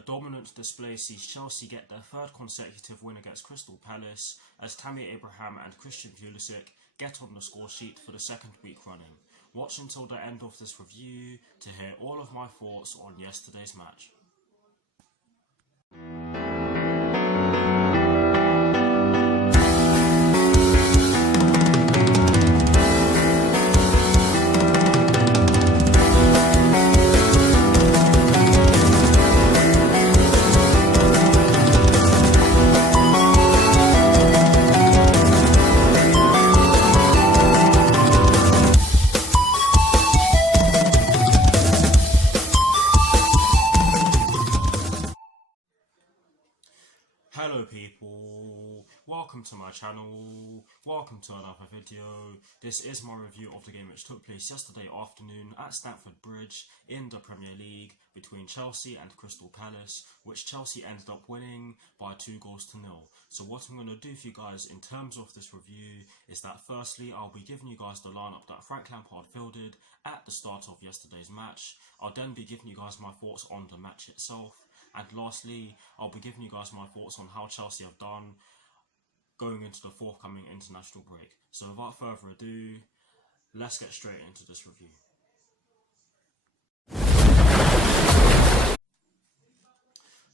A dominant display sees Chelsea get their third consecutive win against Crystal Palace as Tammy Abraham and Christian Pulisic get on the score sheet for the second week running. Watch until the end of this review to hear all of my thoughts on yesterday's match. Hello people, welcome to my channel, welcome to another video. This is my review of the game which took place yesterday afternoon at Stamford Bridge in the Premier League between Chelsea and Crystal Palace, which Chelsea ended up winning by 2-0. So what I'm going to do for you guys in terms of this review is that firstly I'll be giving you guys the lineup that Frank Lampard fielded at the start of yesterday's match. I'll then be giving you guys my thoughts on the match itself. And lastly, I'll be giving you guys my thoughts on how Chelsea have done going into the forthcoming international break. So without further ado, let's get straight into this review.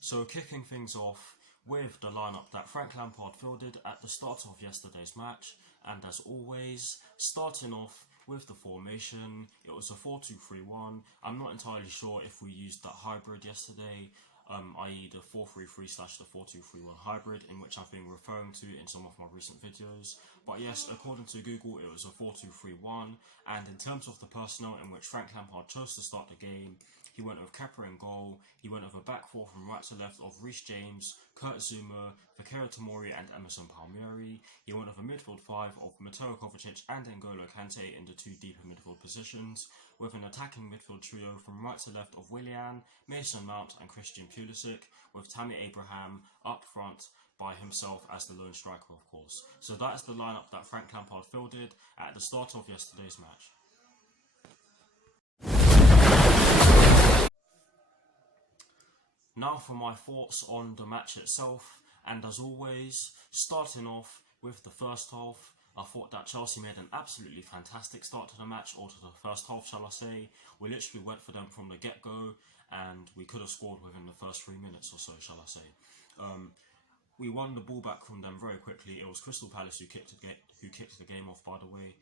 So kicking things off with the lineup that Frank Lampard fielded at the start of yesterday's match, and as always, starting off with the formation, it was a 4-2-3-1. I'm not entirely sure if we used that hybrid yesterday, i.e. the 4-3-3 / the 4-2-3-1 hybrid, in which I've been referring to in some of my recent videos. But yes, according to Google, it was a 4-2-3-1, and in terms of the personnel in which Frank Lampard chose to start the game, he went with CHECRY in goal. He went with a back four from right to left of Reece James, Kurt Zouma, Fikayo Tomori and Emerson Palmieri. He went with a midfield five of Mateo Kovacic and N'Golo Kante in the two deeper midfield positions, with an attacking midfield trio from right to left of Willian, Mason Mount and Christian Pulisic, with Tammy Abraham up front by himself as the lone striker, of course. So that is the lineup that Frank Lampard fielded at the start of yesterday's match. Now for my thoughts on the match itself, and as always, starting off with the first half, I thought that Chelsea made an absolutely fantastic start to the match, or to the first half shall I say. We literally went for them from the get-go, and we could have scored within the first 3 minutes or so, shall I say. We won the ball back from them very quickly. It was Crystal Palace who kicked the game off, by the way.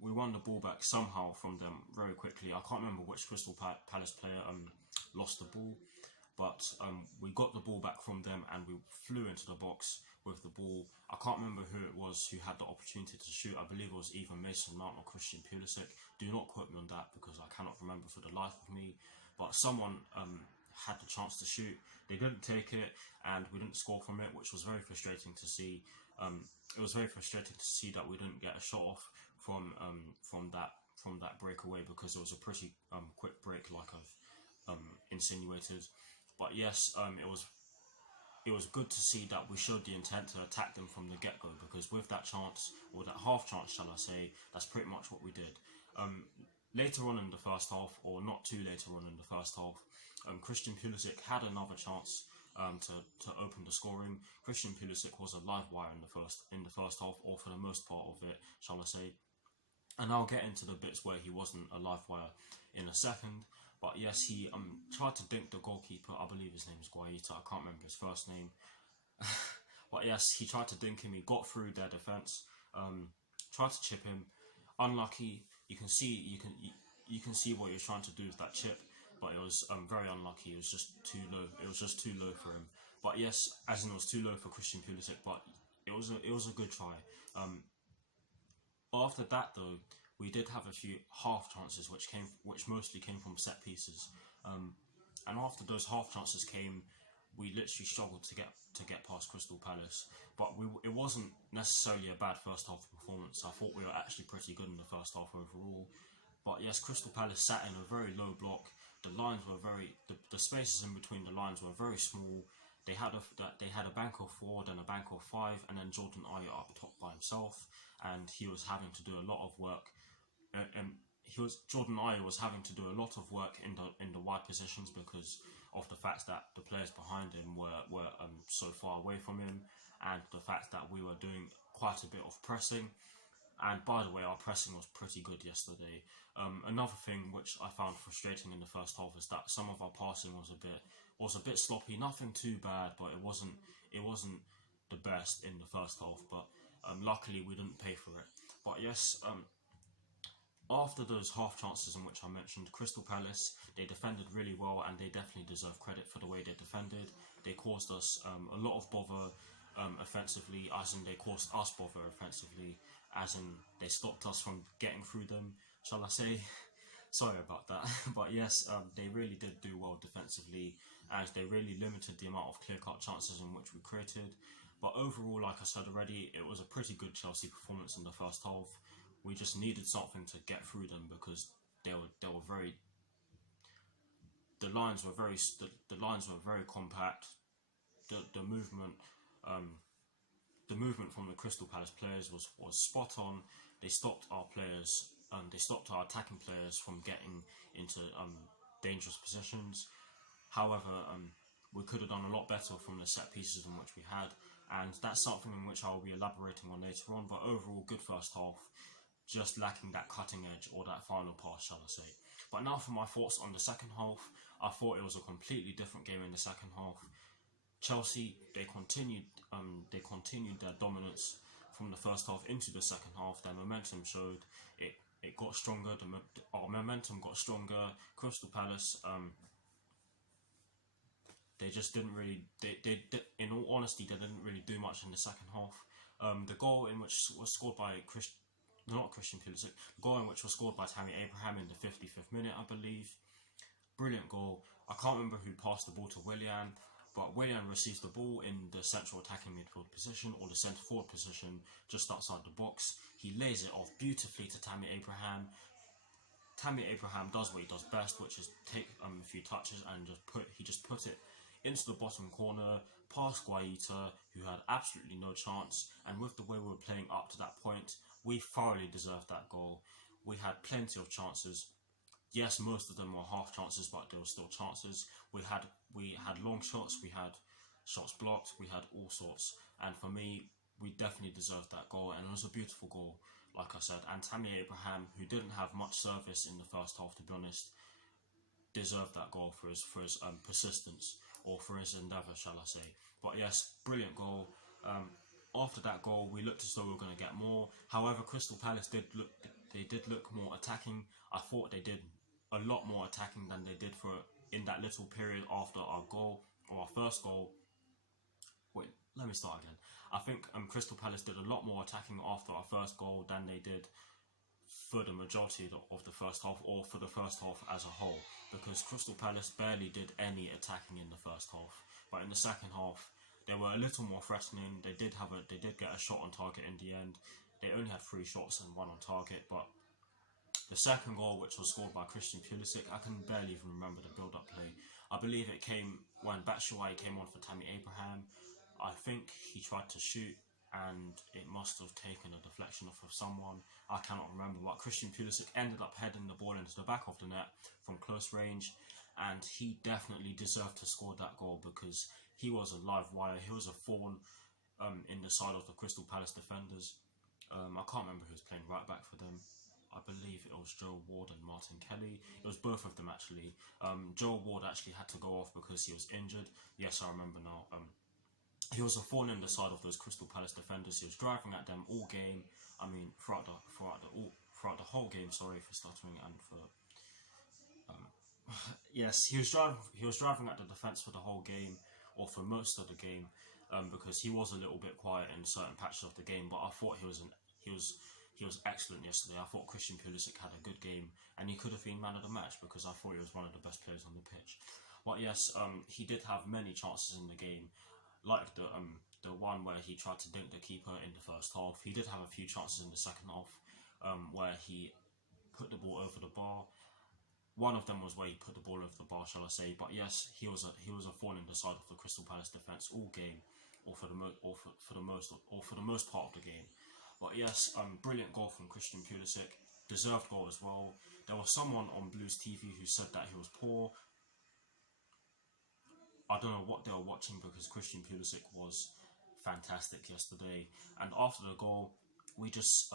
We won the ball back somehow from them very quickly. I can't remember which Crystal Palace player lost the ball. But we got the ball back from them and we flew into the box with the ball. I can't remember who it was who had the opportunity to shoot. I believe it was either Mason Mount or Christian Pulisic. Do not quote me on that because I cannot remember for the life of me. But someone had the chance to shoot. They didn't take it and we didn't score from it, which was very frustrating to see. It was very frustrating to see that we didn't get a shot off from that breakaway, because it was a pretty quick break, like I've insinuated. But yes, it was good to see that we showed the intent to attack them from the get-go, because with that chance, or that half chance shall I say, that's pretty much what we did. Later on in the first half, or not too later on in the first half, Christian Pulisic had another chance to open the scoring. Christian Pulisic was a live wire in the first half, or for the most part of it, shall I say. And I'll get into the bits where he wasn't a live wire in a second. But yes, he tried to dink the goalkeeper. I believe his name is Guaita. I can't remember his first name. But yes, he tried to dink him. He got through their defense. Tried to chip him. Unlucky. You can see what he was trying to do with that chip, but it was very unlucky. It was just too low. It was just too low for him. But yes, as in it was too low for Christian Pulisic. But it was a good try. After that though, we did have a few half chances which mostly came from set pieces, and after those half chances came, we literally struggled to get past Crystal Palace. But it wasn't necessarily a bad first half performance. I thought we were actually pretty good in the first half overall. But yes, Crystal Palace sat in a very low block. The lines were the spaces in between the lines were very small. They had a bank of 4, then a bank of 5, and then Jordan Ayew up top by himself, and he was having to do a lot of work. And Jordan Ayew was having to do a lot of work in the wide positions because of the fact that the players behind him were so far away from him, and the fact that we were doing quite a bit of pressing. And by the way, our pressing was pretty good yesterday. Another thing which I found frustrating in the first half is that some of our passing was a bit sloppy. Nothing too bad, but it wasn't the best in the first half. But luckily we didn't pay for it. But yes, after those half chances in which I mentioned, Crystal Palace, they defended really well, and they definitely deserve credit for the way they defended. They caused us a lot of bother offensively, as in they caused us bother offensively, as in they stopped us from getting through them, shall I say. Sorry about that. But yes, they really did do well defensively, as they really limited the amount of clear-cut chances in which we created. But overall, like I said already, it was a pretty good Chelsea performance in the first half. We just needed something to get through them because they were very. The lines were very compact. The movement from the Crystal Palace players was spot on. They stopped our players. They stopped our attacking players from getting into dangerous positions. However, we could have done a lot better from the set pieces in which we had, and that's something in which I will be elaborating on later on. But overall, good first half, just lacking that cutting edge or that final pass, shall I say. But now for my thoughts on the second half. I thought it was a completely different game in the second half. Chelsea, they continued their dominance from the first half into the second half. Their momentum showed, it got stronger. Our momentum got stronger. Crystal Palace, they just didn't really. In all honesty, they didn't really do much in the second half. The goal in which was scored by Christian Pulisic. The goal in which was scored by Tammy Abraham in the 55th minute, I believe. Brilliant goal. I can't remember who passed the ball to Willian, but Willian receives the ball in the central attacking midfield position, or the centre forward position, just outside the box. He lays it off beautifully to Tammy Abraham. Tammy Abraham does what he does best, which is take a few touches and just put it into the bottom corner, past Guaita, who had absolutely no chance. And with the way we were playing up to that point, we thoroughly deserved that goal. We had plenty of chances. Yes, most of them were half chances, but there were still chances. We had long shots, we had shots blocked, we had all sorts. And for me, we definitely deserved that goal, and it was a beautiful goal, like I said. And Tammy Abraham, who didn't have much service in the first half, to be honest, deserved that goal for his persistence, or for his endeavour, shall I say. But yes, brilliant goal. After that goal, we looked as though we were going to get more. However, Crystal Palace did look more attacking. I thought they did a lot more attacking than they did in that little period after our goal, or our first goal. Wait, let me start again. I think Crystal Palace did a lot more attacking after our first goal than they did for the majority of the first half, or for the first half as a whole, because Crystal Palace barely did any attacking in the first half. But in the second half, they were a little more threatening. They did get a shot on target in the end. They only had 3 shots and 1 on target, but the second goal, which was scored by Christian Pulisic, I can barely even remember the build-up play. I believe it came when Batshuayi came on for Tammy Abraham. I think he tried to shoot, and it must have taken a deflection off of someone. I cannot remember, but Christian Pulisic ended up heading the ball into the back of the net from close range, and he definitely deserved to score that goal because he was a live wire. He was a thorn in the side of the Crystal Palace defenders. I can't remember who was playing right back for them. I believe it was Joe Ward and Martin Kelly. It was both of them actually. Joe Ward actually had to go off because he was injured. Yes, I remember now. He was a thorn in the side of those Crystal Palace defenders. He was driving at them all game. I mean, throughout the whole game. Sorry for stuttering and for. Yes, he was driving at the defense for the whole game, or for most of the game, because he was a little bit quiet in certain patches of the game. But I thought he was excellent yesterday. I thought Christian Pulisic had a good game, and he could have been man of the match because I thought he was one of the best players on the pitch. But yes, he did have many chances in the game, like the one where he tried to dink the keeper in the first half. He did have a few chances in the second half where he put the ball over the bar. One of them was where he put the ball over the bar, shall I say? But yes, he was a thorn in the side of the Crystal Palace defense all game, or for the most part of the game. But yes, brilliant goal from Christian Pulisic. deserved goal as well. There was someone on Blues TV who said that he was poor. I don't know what they were watching, because Christian Pulisic was fantastic yesterday. And after the goal, we just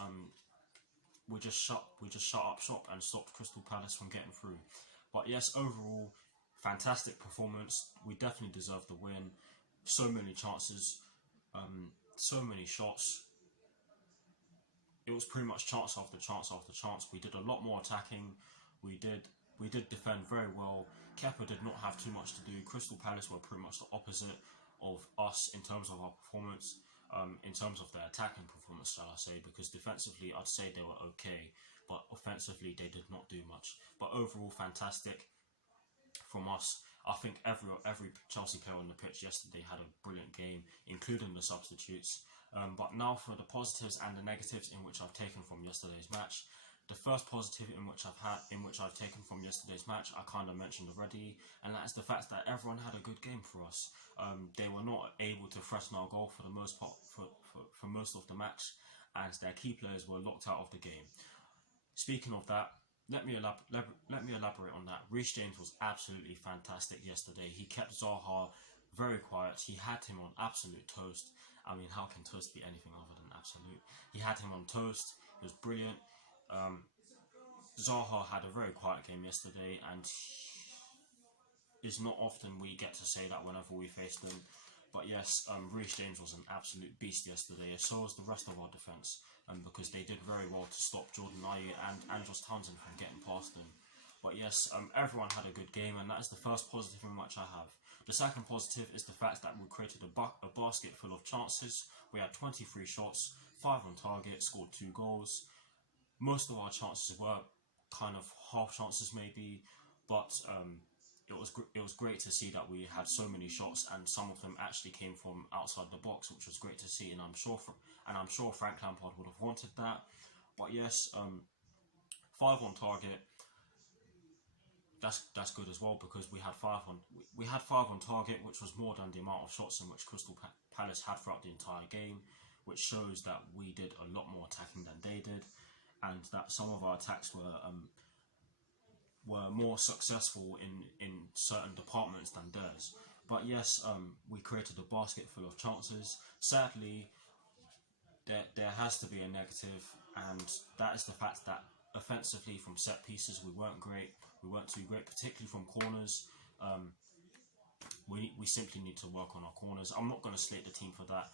shut up shop and stopped Crystal Palace from getting through. But yes, overall, fantastic performance. We definitely deserved the win. So many chances, so many shots. It was pretty much chance after chance after chance. We did a lot more attacking. We did defend very well. Kepa did not have too much to do. Crystal Palace were pretty much the opposite of us in terms of our performance, in terms of their attacking performance, shall I say, because defensively I'd say they were okay, but offensively they did not do much. But overall, fantastic from us. I think every Chelsea player on the pitch yesterday had a brilliant game, including the substitutes. But now for the positives and the negatives in which I've taken from yesterday's match. The first positive in which I've taken from yesterday's match, I kind of mentioned already, and that is the fact that everyone had a good game for us. They were not able to threaten our goal for the most part for most of the match, and their key players were locked out of the game. Speaking of that, let me elaborate on that. Reece James was absolutely fantastic yesterday. He kept Zaha very quiet. He had him on absolute toast. I mean, how can toast be anything other than absolute? He had him on toast. It was brilliant. Zaha had a very quiet game yesterday, and it's not often we get to say that whenever we face them. But yes, Reece James was an absolute beast yesterday, so was the rest of our defence, because they did very well to stop Jordan Ayew and Andros Townsend from getting past them. But yes, everyone had a good game, and that is the first positive in which I have. The second positive is the fact that we created a basket full of chances. We had 23 shots, 5 on target, scored 2 goals. Most of our chances were kind of half chances maybe, but it was great to see that we had so many shots, and some of them actually came from outside the box, which was great to see. And I'm sure Frank Lampard would have wanted that. But yes, 5 on target. That's good as well, because we had 5 on target, which was more than the amount of shots in which Crystal Palace had throughout the entire game, which shows that we did a lot more attacking than they did, and that some of our attacks were more successful in certain departments than theirs. But yes, we created a basket full of chances. Sadly, there has to be a negative, and that is the fact that offensively from set pieces we weren't great. We weren't too great, particularly from corners. We simply need to work on our corners. I'm not going to slate the team for that.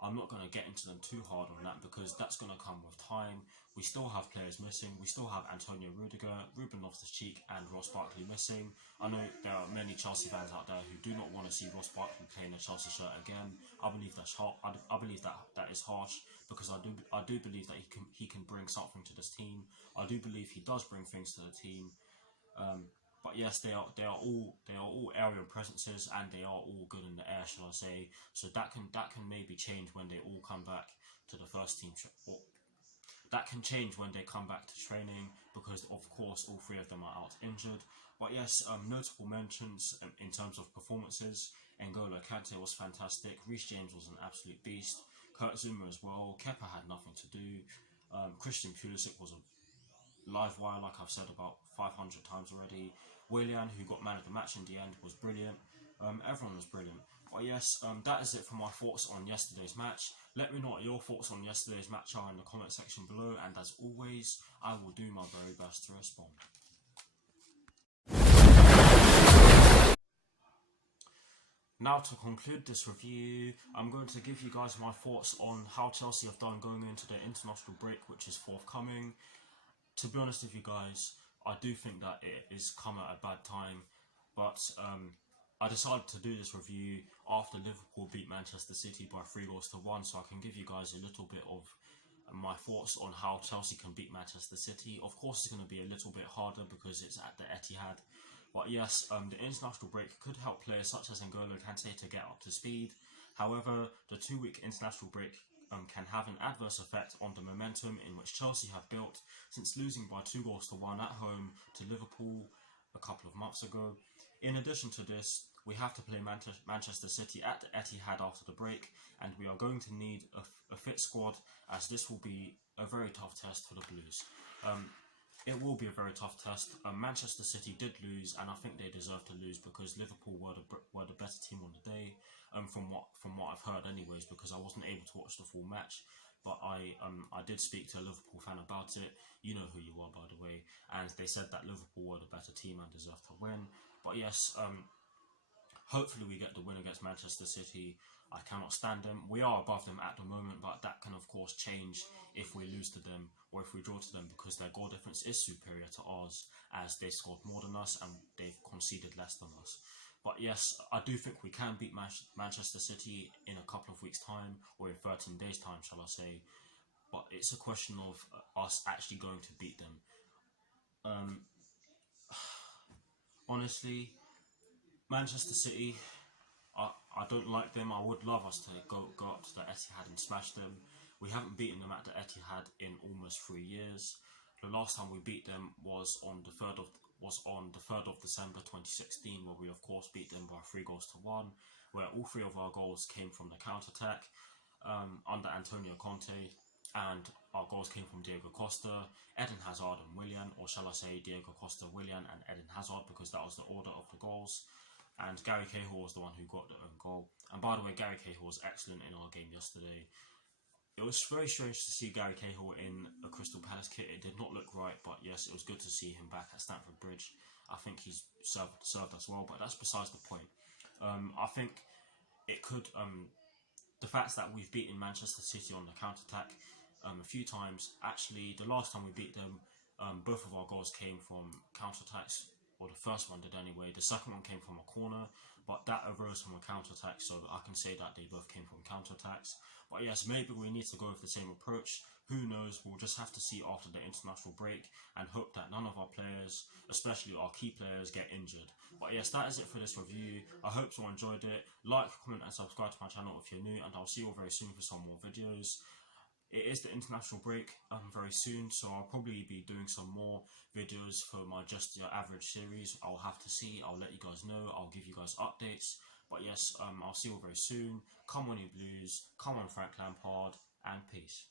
I'm not going to get into them too hard on that, because that's going to come with time. We still have players missing. We still have Antonio Rudiger, Ruben Loftus-Cheek and Ross Barkley missing. I know there are many Chelsea fans out there who do not want to see Ross Barkley playing a Chelsea shirt again. I believe that's I believe that is harsh, because I do believe that he can bring something to this team. I do believe he does bring things to the team. But yes, they are all aerial presences, and they are all good in the air, shall I say. So that can maybe change when they all come back to the first team. That can change when they come back to training, because of course all 3 of them are out injured. But yes, notable mentions in terms of performances. N'Golo Kante was fantastic. Reece James was an absolute beast. Kurt Zouma as well. Kepa had nothing to do. Christian Pulisic was a live wire, like I've said about 500 times already. Willian, who got man of the match in the end, was brilliant. Everyone was brilliant. But yes, that is it for my thoughts on yesterday's match. Let me know what your thoughts on yesterday's match are in the comment section below, and as always, I will do my very best to respond. Now, to conclude this review, I'm going to give you guys my thoughts on how Chelsea have done going into their international break, which is forthcoming. To be honest with you guys, I do think that it is come at a bad time, but I decided to do this review after Liverpool beat Manchester City by 3-1, so I can give you guys a little bit of my thoughts on how Chelsea can beat Manchester City. Of course, it's going to be a little bit harder because it's at the Etihad, but yes, the international break could help players such as N'Golo Kante to get up to speed. However, the 2-week international break can have an adverse effect on the momentum in which Chelsea have built since losing by 2-1 at home to Liverpool a couple of months ago. In addition to this, we have to play Manchester City at the Etihad after the break, and we are going to need a fit squad, as this will be a very tough test for the Blues. It will be a very tough test. Manchester City did lose, and I think they deserve to lose because Liverpool were the better team on the day. From what I've heard, anyways, because I wasn't able to watch the full match, but I did speak to a Liverpool fan about it. You know who you are, by the way, and they said that Liverpool were the better team and deserved to win. But yes, hopefully we get the win against Manchester City. I cannot stand them. We are above them at the moment, but that can of course change if we lose to them or if we draw to them, because their goal difference is superior to ours, as they scored more than us and they've conceded less than us. But yes, I do think we can beat Manchester City in a couple of weeks' time, or in 13 days' time, shall I say. But it's a question of us actually going to beat them. Honestly, Manchester City, I don't like them. I would love us to go up to the Etihad and smash them. We haven't beaten them at the Etihad in almost 3 years. The last time we beat them was on the 3rd of December 2016, where we of course beat them by 3-1, where all 3 of our goals came from the counter-attack under Antonio Conte, and our goals came from Diego Costa, Eden Hazard and Willian, or shall I say Diego Costa, Willian and Eden Hazard, because that was the order of the goals. And Gary Cahill was the one who got the own goal. And by the way, Gary Cahill was excellent in our game yesterday. It was very strange to see Gary Cahill in a Crystal Palace kit. It did not look right, but yes, it was good to see him back at Stamford Bridge. I think he's served us well, but that's besides the point. I think it could... the fact that we've beaten Manchester City on the counter-attack a few times. Actually, the last time we beat them, both of our goals came from counter-attacks. Or the first one did anyway. The second one came from a corner, but that arose from a counter-attack, so I can say that they both came from counter-attacks. But yes, maybe we need to go with the same approach. Who knows? We'll just have to see after the international break and hope that none of our players, especially our key players, get injured. But yes, that is it for this review. I hope you enjoyed it. Like, comment and subscribe to my channel if you're new, and I'll see you all very soon for some more videos. It is the international break very soon, so I'll probably be doing some more videos for my Just Your Average series. I'll have to see. I'll let you guys know. I'll give you guys updates. But yes, I'll see you all very soon. Come on, you Blues. Come on, Frank Lampard. And peace.